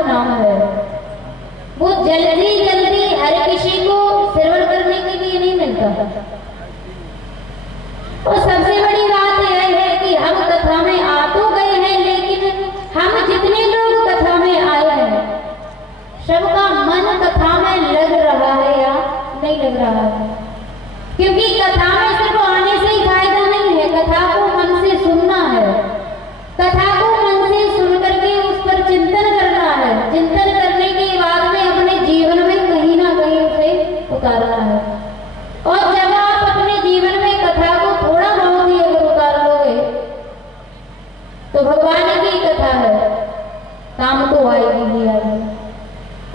जो नाम है वो जल्दी जल्दी हर किसी को श्रवण करने के लिए नहीं मिलता। और सबसे बड़ी बात यह है कि हम कथा में आ तो गए हैं, लेकिन हम जितने लोग कथा में आए हैं सबका मन कथा में लग रहा है या नहीं लग रहा है? क्योंकि कथा में सिर्फ आने से ही फायदा नहीं है, कथा को मन से सुनना है, कथा को मन से सुन करके उस पर चिंतन करना है, चिंतन करने के बाद में अपने जीवन में कहीं ना कहीं उसे उतारना है। और जब आप अपने जीवन में कथा को थोड़ा बहुत ही अगर उतार लोगे तो भगवान की कथा है, काम तो आएगी ही आएगी।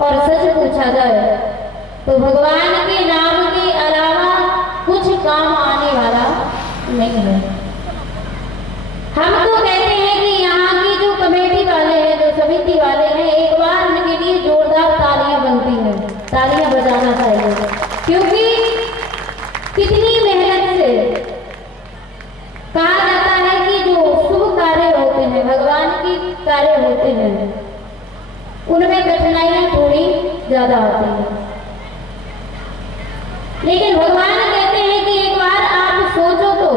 और सच पूछा जाए तो भगवान के नाम के अलावा कुछ काम आने वाला नहीं है। हम तो कहते हैं कि यहाँ की जो कमेटी वाले हैं, जो समिति वाले हैं, एक बार उनके लिए जोरदार तालियां बनती हैं, तालियां बजाना चाहिए। क्योंकि कितनी मेहनत से कहा जाता है कि जो शुभ कार्य होते हैं, भगवान के कार्य होते हैं, उनमें कठिनाइयां थोड़ी ज्यादा आती हैं, लेकिन भगवान कहते हैं कि एक बार आप सोचो तो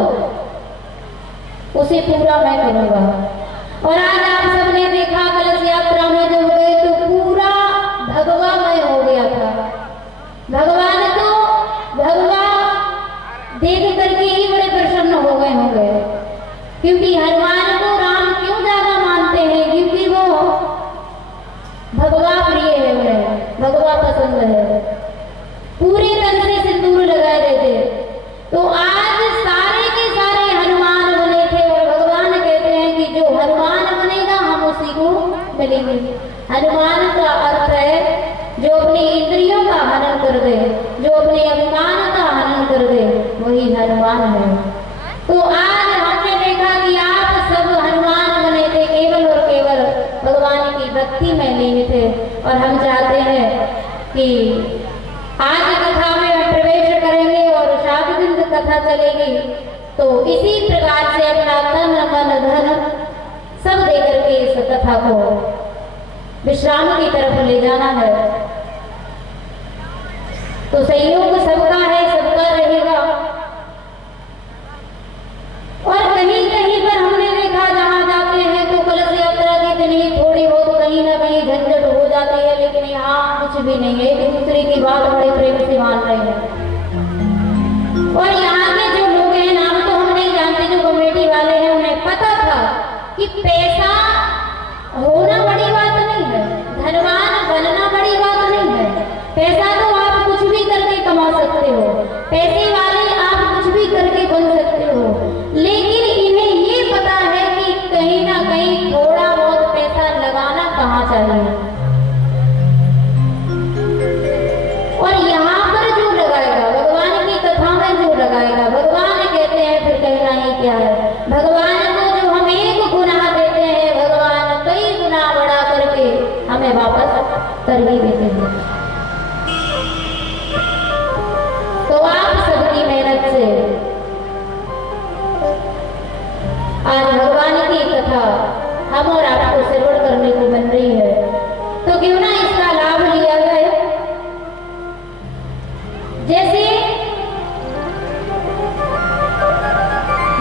उसे पूरा मैं करूंगा। और आज आप सबने देखा कलश यात्रा में जब गए तो पूरा भगवामय हो गया था। भगवान तो भगवा देख करके ही बड़े प्रसन्न हो गए होंगे, क्योंकि हनुमान को राम क्यों ज्यादा मानते हैं? क्योंकि वो भगवा प्रिय है, उन्हें भगवा पसंद है, पूरे तन से सिंदूर लगाए रहे थे। तो आज सारे के सारे हनुमान बने थे और भगवान कहते हैं कि जो हनुमान बनेगा हम उसी को मिलेंगे। हनुमान का अर्थ है जो अपनी इंद्रियों का हनन कर दे, जो अपने अभिमान का हनन कर दे, वही हनुमान है। तो आज हमने देखा कि आप सब हनुमान बने थे, केवल और केवल भगवान की भक्ति में लीन थे। और हम चाहते हैं कि आज कथा में हम प्रवेश करेंगे और सात दिन कथा चलेगी, तो इसी प्रकार से अपना तन मन धन सब दे करके इस कथा को विश्राम की तरफ ले जाना है। तो सहयोग सबका है, सबका रहेगा। और कहीं कहीं पर हमने देखा जहां जाते हैं तो कलश यात्रा की दिन थोड़ी बहुत कहीं ना कहीं झंझट हो जाती है, लेकिन यहाँ कुछ भी नहीं है, एक दूसरे की बात बड़े प्रेम से मान रहे हैं। और यहाँ के जो लोग हैं, नाम तो हम नहीं जानते, जो कमेटी वाले हैं उन्हें पता था कि पैसा होना बड़ी बात नहीं है, धनवान बनना बड़ी बात नहीं है। पैसा तो आप कुछ भी करके कमा सकते हो, पैसे वाले आप कुछ भी करके बन सकते हो, लेकिन इन्हें ये पता है कि कहीं ना कहीं थोड़ा बहुत पैसा लगाना कहाँ चाहिए। और यहाँ पर जो लगाएगा, भगवान की कथा में जो लगाएगा, भगवान कहते हैं फिर कहना ही क्या है। भगवान को जो हम एक गुनाह देते हैं, भगवान कई गुना बढ़ा करके हमें वापस कर ही देते हैं। तो आप सबकी मेहनत से आज भगवान की कथा हम और आपको श्रवण करने को बन रही है, तो क्यों ना इसका लाभ लिया जाए। जैसे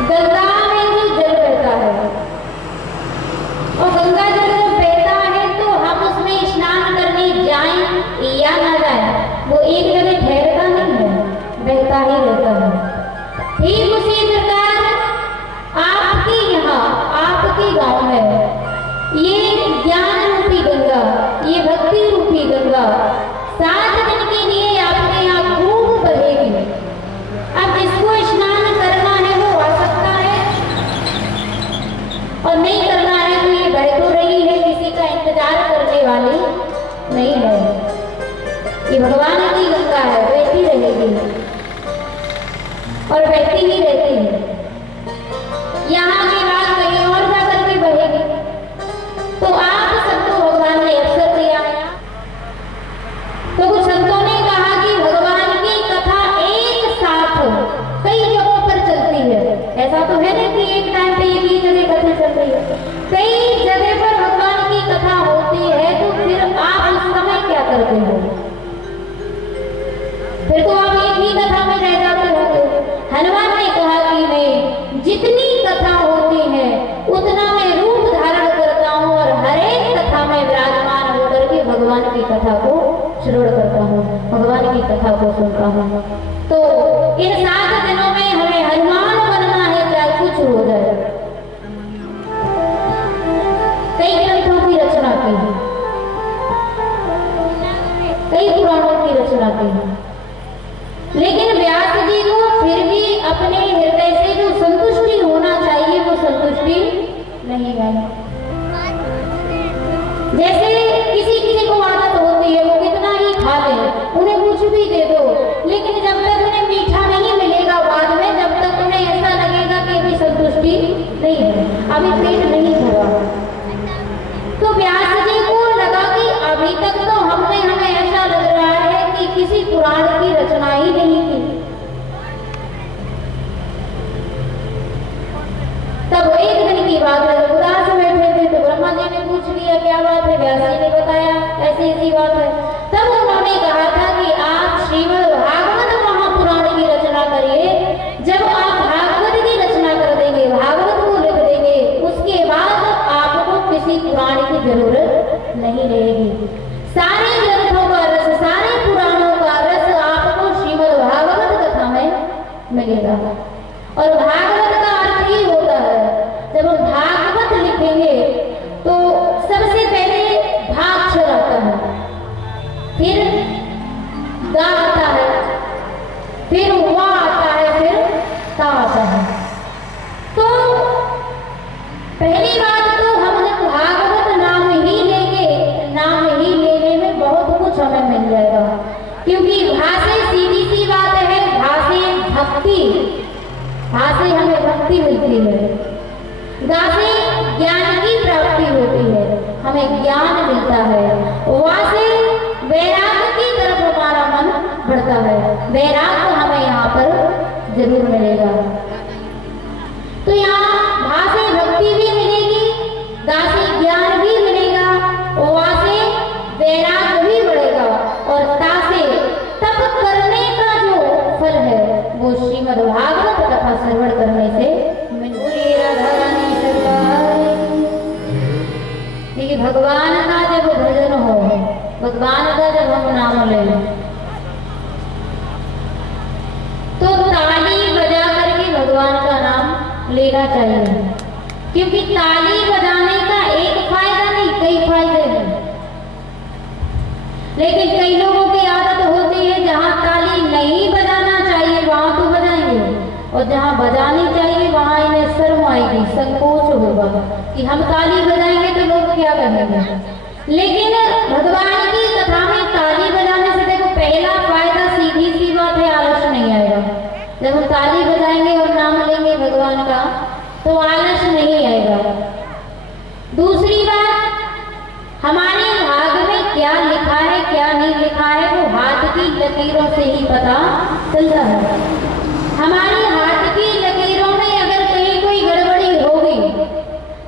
गंगा में जो जल बहता है, और गंगा जल जब बहता है तो हम उसमें स्नान करने जाएं या ना जाएं, वो एक जगह ठहरता नहीं है, बहता ही रहता है। ठीक उसी प्रकार आपके यहाँ, आपके गांव में ये ज्ञान रूपी गंगा, ये भक्ति रूपी गंगा 7 दिन के लिए आपके यहाँ खूब बहेगी। अब जिसको स्नान करना है वो आ सकता है, और नहीं करना है तो ये बह तो रही है, किसी का इंतजार करने वाली नहीं है। ये भगवान की गंगा है, बहती रहेगी और बहती ही रहती है। यहाँ की बात कहीं और जाकर के बहेगी। तो आप सबको भगवान ने अवसर दिया। तो कुछ संतों ने कहा कि भगवान की कथा एक साथ कई जगहों पर चलती है। ऐसा तो है नहीं कि एक टाइम पे एक ही जगह कथा चल रही है, कई जगह पर भगवान की कथा होती है। तो फिर भगवान की कथा को श्रवण करता हूँ, भगवान की कथा को सुनता हूँ। तो इन 7 दिनों में हमें हनुमान बनना है, चाहे कुछ हो जाए। कई ग्रंथों की रचना की है, कई पुराणों की रचना की है, लेकिन व्यास जी को फिर भी अपने हृदय से जो संतुष्टि होना चाहिए वो संतुष्टि नहीं है। जैसे किसी को आदत होती है वो कितना ही खा ले, उन्हें कुछ भी दे दो, लेकिन जब तक उन्हें मीठा नहीं मिलेगा बाद में, जब तक उन्हें ऐसा लगेगा कि अभी संतुष्टि नहीं है, अभी पेट नहीं भरा। तो व्यास जी को लगा कि अभी तक तो हमें ऐसा लग रहा है कि किसी पुराण की रचना ही नहीं की। तब एक दिन की बात है, उदास बैठे थे तो ब्रह्मा जी ने पूछ लिया क्या बात है, व्यास जी ने बताया ऐसी ऐसी बात है। तब उन्होंने कहा था कि आप श्रीमद् भागवत महापुराण की रचना करिए। जब आप भागवत की रचना कर देंगे, भागवत को लिख देंगे, उसके बाद आपको किसी पुराण की जरूरत नहीं रहेगी। सारे ग्रंथों का रस, सारे पुराणों का रस आपको श्रीमद् भागवत कथा में मिलेगा। और भागवत का अर्थ ही होता है, जब हम भागवत लिखेंगे तो सबसे पहले भाक्षर आता है, फिर गा आता है, फिर वा आता है, फिर ता आता है। तो पहली बात तो हम जब भागवत नाम ही लेंगे, नाम ही लेने में बहुत कुछ हमें मिल जाएगा, क्योंकि भाषे सीधी सी बात है, भाषे भक्ति, भाषे हमें भक्ति मिलती है, गासे ज्ञान की प्राप्ति होती है, हमें ज्ञान मिलता है, वासे वैराग्य की तरफ हमारा मन बढ़ता है, वैराग्य हमें यहाँ पर जरूर मिलेगा। तो यहाँ भाषे भक्ति भी मिलेगी, गासे ज्ञान भी मिलेगा, वासे वैराग्य भी बढ़ेगा, और तासे तप करने का जो फल है वो श्रीमद् भागवत कथा श्रवण करने से भगवान का जब भजन हो, भगवान का जब हम नाम ले तो ताली बजा करके भगवान का नाम लेना चाहिए, क्योंकि ताली बजाने का एक फायदा नहीं, कई फायदे हैं। लेकिन कई लोगों की आदत होती है जहाँ ताली नहीं बजाना चाहिए वहां तो बजाएंगे, और जहाँ बजानी चाहिए वहां इन्हें शर्म आएगी, संकोच होगा कि हम ताली बजाएंगे तो लोग क्या कहेंगे। लेकिन भगवान की कथा में ताली बजाने से देखो पहला फायदा सीधी सी बात है, आलस नहीं आएगा। जब हम ताली बजाएंगे और नाम लेंगे भगवान का तो आलस नहीं आएगा। दूसरी बात, हमारे भाग में क्या लिखा है क्या नहीं लिखा है वो हाथ की लकीरों से ही पता चलता है। हमारी हाथ की लकीरों में अगर कहीं कोई गड़बड़ी हो गई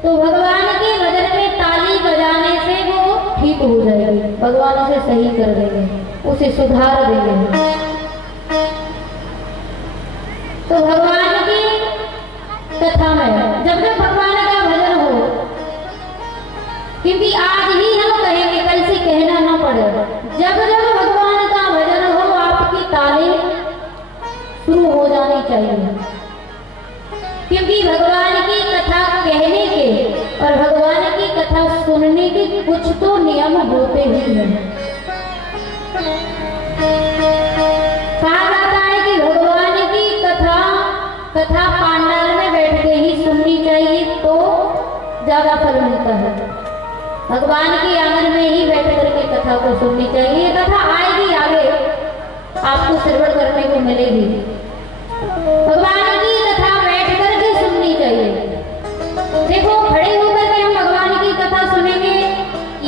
तो भगवान के भजन में ताली बजाने से वो ठीक हो जाएगी, भगवान उसे सही कर देंगे, उसे सुधार देंगे। तो भगवान की कथा में जब जब भगवान का भजन हो, क्योंकि आज ही हम कहेंगे कल से कहना ना पड़े, जब जब भगवान का भजन हो आपकी ताली शुरू हो जानी चाहिए, क्योंकि भगवान की कथा कहने के और भगवान की कथा सुनने के कुछ तो नियम होते ही हैं। कहा जाता है कि भगवान की कथा पांडाल में बैठ के ही सुननी चाहिए तो ज्यादा फल मिलता है। भगवान के आंगन में ही बैठ करके कथा को सुननी चाहिए। ये कथा आएगी आगे, आपको श्रवण करने को मिलेगी। भगवान की कथा बैठ करके सुननी चाहिए। देखो खड़े होकर के हम भगवान की कथा सुनेंगे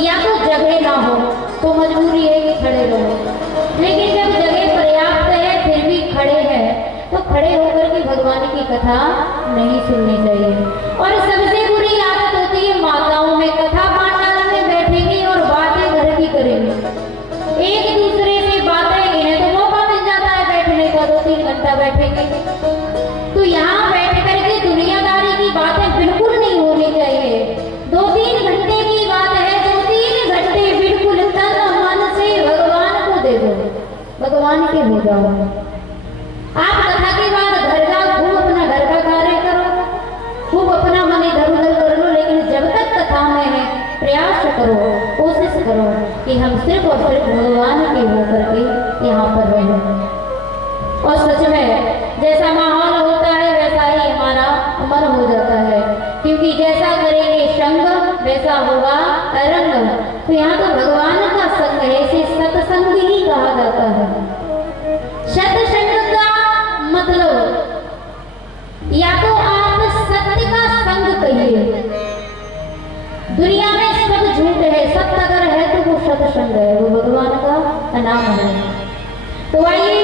या तो जगह ना हो तो मजबूरी है कि खड़े रहो, लेकिन जब जगह पर्याप्त है फिर भी खड़े हैं तो खड़े होकर के भगवान की कथा नहीं सुननी चाहिए। और सबसे बुरी आदत होती है माताओं में, कथा पांडाल में बैठेंगे और बातें घर की करेंगे, एक दूसरे से बातें, इन्हें तो मौका मिल जाता है बैठने का, 2-3 घंटा बैठेंगे। तो यहाँ बैठ करके दुनियादारी की बातें बिल्कुल नहीं होनी चाहिए। 2-3 घंटे की बात है, 2-3 घंटे बिल्कुल तन के हो जाओ। आप कथा के बाद घर जाओ, खूब अपना घर का कार्य करो, खूब अपना मन इधर उधर कर लो, लेकिन जब तक कथा में है प्रयास करो, कोशिश करो कि हम सिर्फ और सिर्फ भगवान के होकर के यहाँ पर रहें। और सच में जैसा माहौल होता है वैसा ही हमारा मन हो जाता है, क्योंकि जैसा करेंगे संग वैसा होगा रंग। तो यहाँ तो भगवान का संग है, इसे सत्संग ही कहा जाता है। सत्संग का मतलब या तो आप सत्य का संग कहिए, दुनिया में सब झूठ है, सत्य अगर है तो वो सत्संग है, वो भगवान का नाम है। तो आइए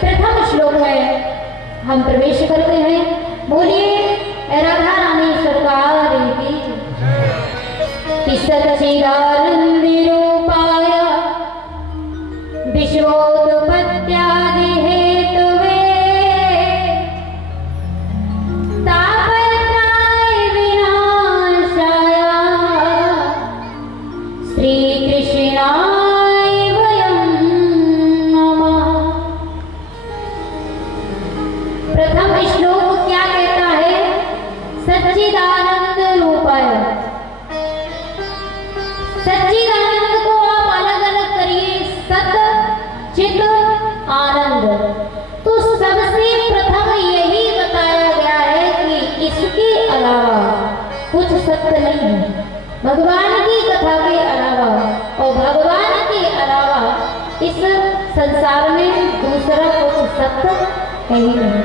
प्रथम श्लोक में हम प्रवेश करते हैं। बोलिए राधा रानी सरकार की सच्चिदानंद रूपाय विश्वोत्पत्त्यादि हेतवे तापत्रय विनाशाय श्री कृष्णाय वयं नमः। प्रथम श्लोक क्या कहता है? सच्चिदानंद रूपाय। सच्चिदानंद को आप अलग अलग करिए, सत चित आनंद। तो सबसे प्रथम यही बताया गया है कि इसके अलावा कुछ सत्य नहीं है, भगवान की कथा के अलावा और भगवान के अलावा इस संसार में दूसरा कुछ सत्य है ही नहीं।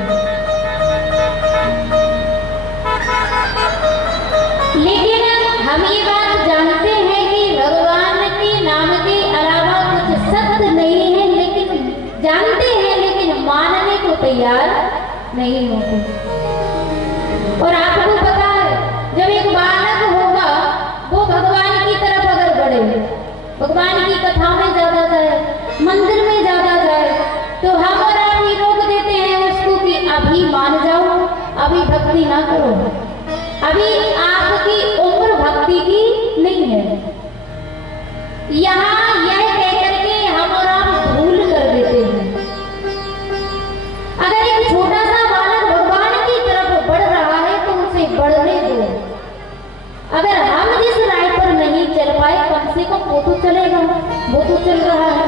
लेकिन हम ये बात जानते हैं कि भगवान के नाम के अलावा कुछ सत्य नहीं है, लेकिन जानते हैं, लेकिन मानने को तैयार नहीं होते। और आपको पता है, जब एक बालक होगा वो भगवान की तरफ अगर बढ़े, भगवान की कथा में ज्यादा जाए, मंदिर में ज्यादा जाए, तो हम और आप ही रोक देते हैं उसको कि अभी मान जाओ, अभी भक्ति ना करो, अभी आपकी उम्र भक्ति की नहीं है। यहाँ यह कहकर के हम और आप भूल कर देते हैं। अगर एक छोटा सा बालक भगवान की तरफ बढ़ रहा है तो उसे बढ़ने दो। अगर हम जिस राह पर नहीं चल पाए, कम से कम वो तो चलेगा, वो तो चल रहा है,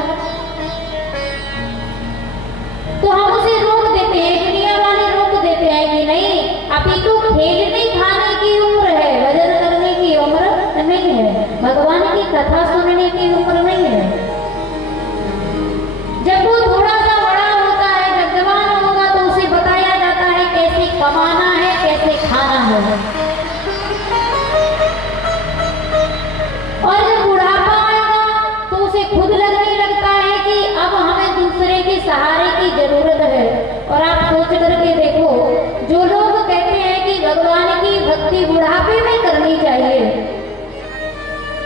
तो हम उसे रोक देते हैं। दुनिया वाले रोक देते हैं कि नहीं, अभी तो खेलने खाने की उम्र है, भजन करने की उम्र नहीं है, भगवान की कथा सुनने की उम्र नहीं है। जब वो थोड़ा सा बड़ा होता है, जब जवान होगा, तो उसे बताया जाता है कैसे कमाना है, कैसे खाना है। और जब बुढ़ापा आएगा तो उसे खुद लगने लगता है कि अब हमें दूसरे के सहारे की जरूरत है। और आप सोच करके देखो, जो लोग कहते हैं कि भगवान की भक्ति बुढ़ापे में करनी चाहिए,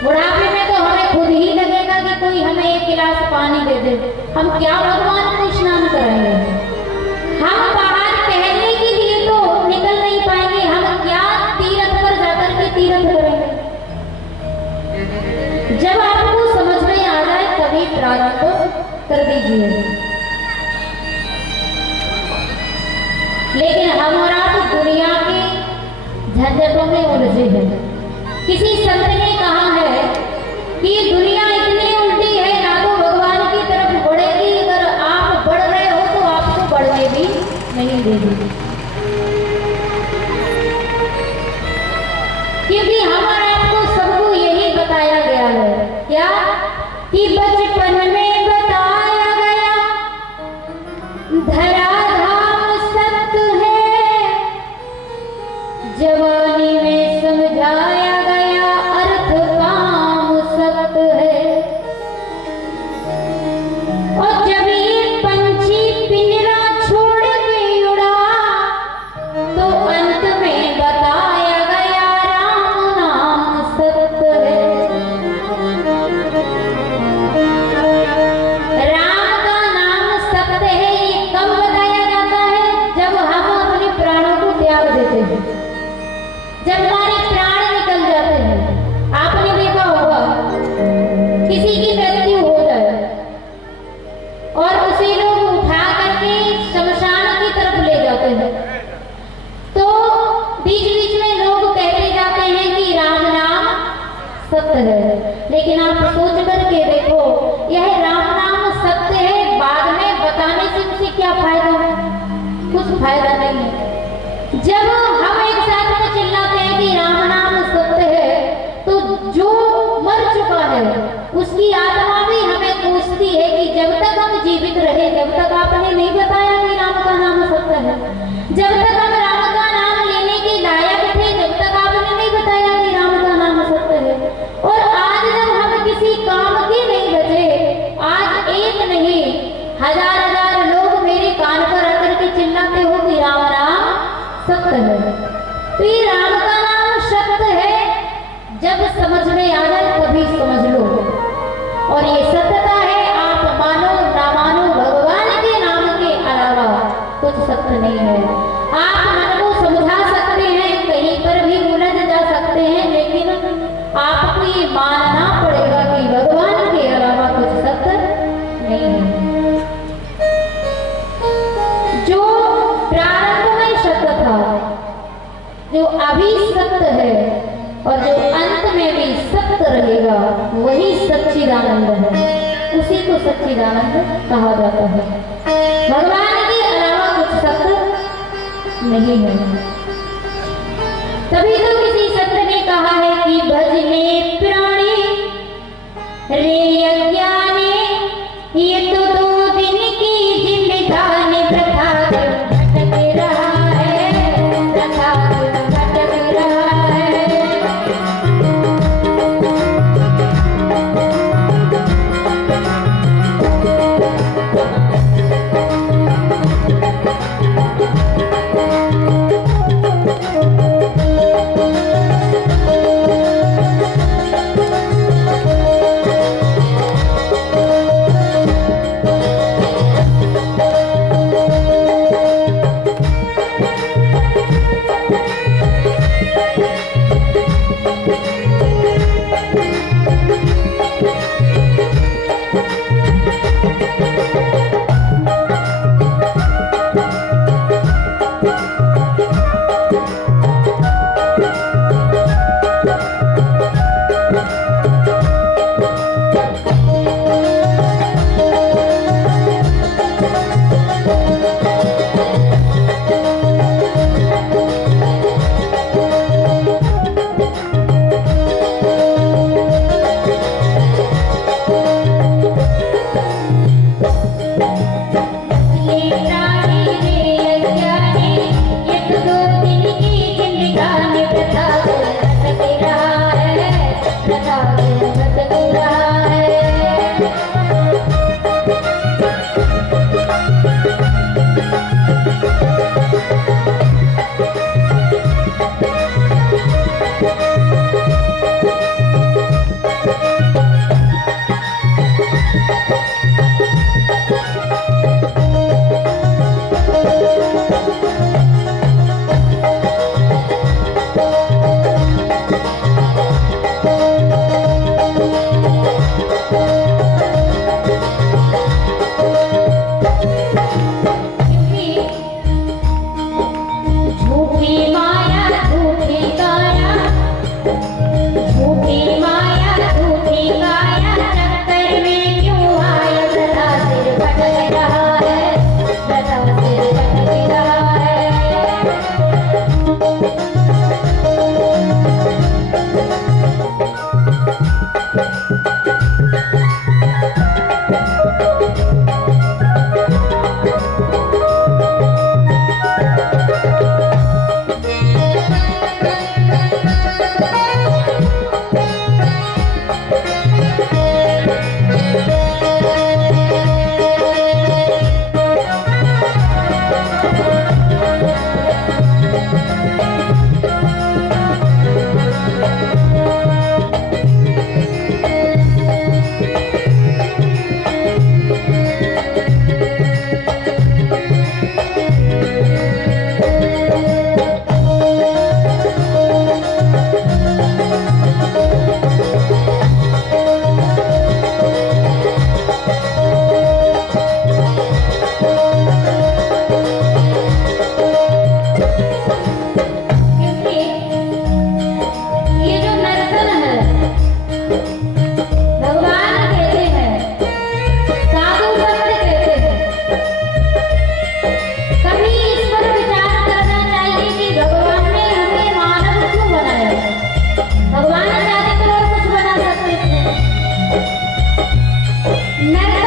बुढ़ापे में तो हमें खुद ही लगेगा कि कोई हमें एक गिलास पानी दे दे, हम क्या भगवान को स्नान कराएंगे? हम बाहर टहलने के लिए तो निकल नहीं पाएंगे, हम क्या तीर्थ पर जाकर के तीर्थ करेंगे? जब आपको समझ में आ जाए तभी प्रारंभ कर दीजिए। लेकिन हम और आप दुनिया के झंझटों में उलझे हैं। किसी संत ने कहा है कि दुनिया इतनी उल्टी है, ना तो भगवान की तरफ बढ़ेगी, अगर आप बढ़ रहे हो तो आपको बढ़ने भी नहीं देगी। क्योंकि हमारे आपको सबको यही बताया गया है, क्या कि बचपन में बताया गया धराधाम सत्य है, जवानी में समझाया गया अर्थ काम सत्य है। और जब ये पंछी पिंजरा छोड़ के उड़ा, तो अंत में बताया गया राम नाम सत्य है। राम का नाम सत्य है, ये कब बताया जाता है? जब हम अपने प्राणों को त्याग देते हैं, जब हमारे प्राण निकल जाते हैं। आपने देखा होगा, किसी की मृत्यु हो जाए और उसे लोग जीवित रहे जब तक आपने नहीं बताया कि राम का नाम सत्य है। जब तक हम राम का नाम लेने के लायक थे जब तक आपने नहीं बताया कि राम का नाम सत्य है। और आज जब हम किसी काम के नहीं बचे, आज एक नहीं हजार हजार लोग मेरे कान पर आकर के चिल्लाते हो कि राम नाम सत्य है। तो ये राम का नाम सत्य है, जब समझ में आ जाए तभी समझ लो। और ये सत्यता है, आप मानो ना मानो, भगवान के नाम के अलावा कुछ सत्य नहीं है। आप मन को समझा सकते हैं, कहीं पर भी उलझ जा सकते हैं, लेकिन आपको ये मानना पड़ेगा कि भगवान के अलावा कुछ सत्य नहीं है। जो प्रारंभ में सत्य था, जो अभी सत्य है और जो अंत में भी सत्य रहेगा, वही सच्चिदानंद है। उसी को सच्चिदानंद कहा जाता है। भगवान के अलावा कुछ सत्य नहीं है। तभी तो किसी सत्य ने कहा है कि भजने प्राणी रे अज्ञानी, ये तो 2 दिन की जिंदगानी प्रथा भटक रहा है, प्रथा भटक रहा है। नर